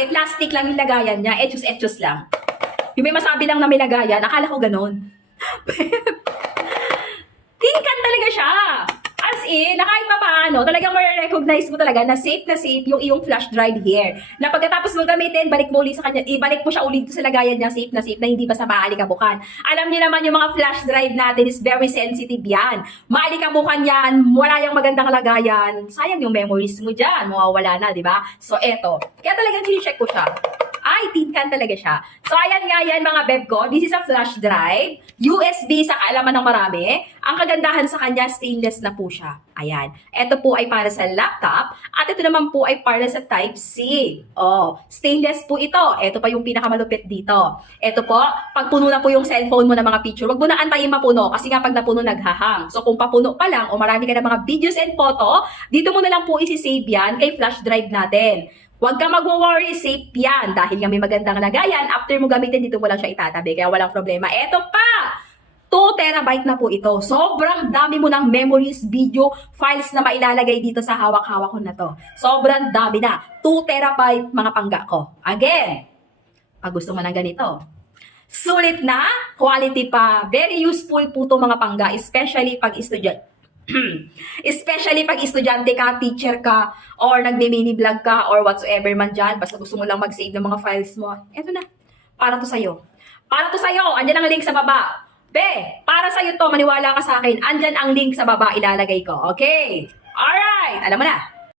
kasi plastic lang yung lagayan niya, etchos-etchos lang. Yung may masabi lang na may lagayan, akala ko ganon. Tin can talaga siya. As in, na kahit pa paano, talagang ma-recognize mo talaga na safe yung iyong flash drive here. Na pagkatapos mong gamitin, balik mo ulit sa kanya, ibalik mo siya ulit sa lagayan niya, safe na hindi basta maalikabukan. Alam niyo naman yung mga flash drive natin is very sensitive yan. Maalikabukan yan, wala yung magandang lagayan. Sayang yung memories mo dyan, mawawala na, di ba? So, eto. Kaya talagang chine-check ko siya. Ay, tin can talaga siya. So, ayan nga yan mga beb ko. This is a flash drive. USB sa kaalaman ng marami. Ang kagandahan sa kanya, stainless na po siya. Ayan. Ito po ay para sa laptop. At ito naman po ay para sa Type-C. Oh, stainless po ito. Ito pa yung pinakamalupit dito. Ito po, pag puno na po yung cellphone mo ng mga picture, wag mo na antayin mapuno. Kasi nga pag napuno, naghahang. So, kung papuno pa lang o marami ka na mga videos and photo, dito mo na lang po isi-save yan kay flash drive natin. Huwag ka mag-worry, safe yan. Dahil nga may magandang lagayan, after mo gamitin, dito mo lang siya itatabi. Kaya walang problema. Eto pa! 2 terabyte na po ito. Sobrang dami mo ng memories, video, files na mailalagay dito sa hawak-hawak ko na to. Sobrang dami na. 2 terabyte mga pangga ko. Again, pag gusto mo ng ganito, sulit na, quality pa, very useful po itong mga pangga, especially pag especially pag estudyante ka, teacher ka, or nagme-mini vlog ka, or whatsoever man dyan, basta gusto mo lang mag-save ng mga files mo, eto na, para to sa'yo. Para to sa'yo, andyan ang link sa baba. Be, para sa'yo to, maniwala ka sa akin, andyan ang link sa baba, ilalagay ko, okay? Alright, alam mo na.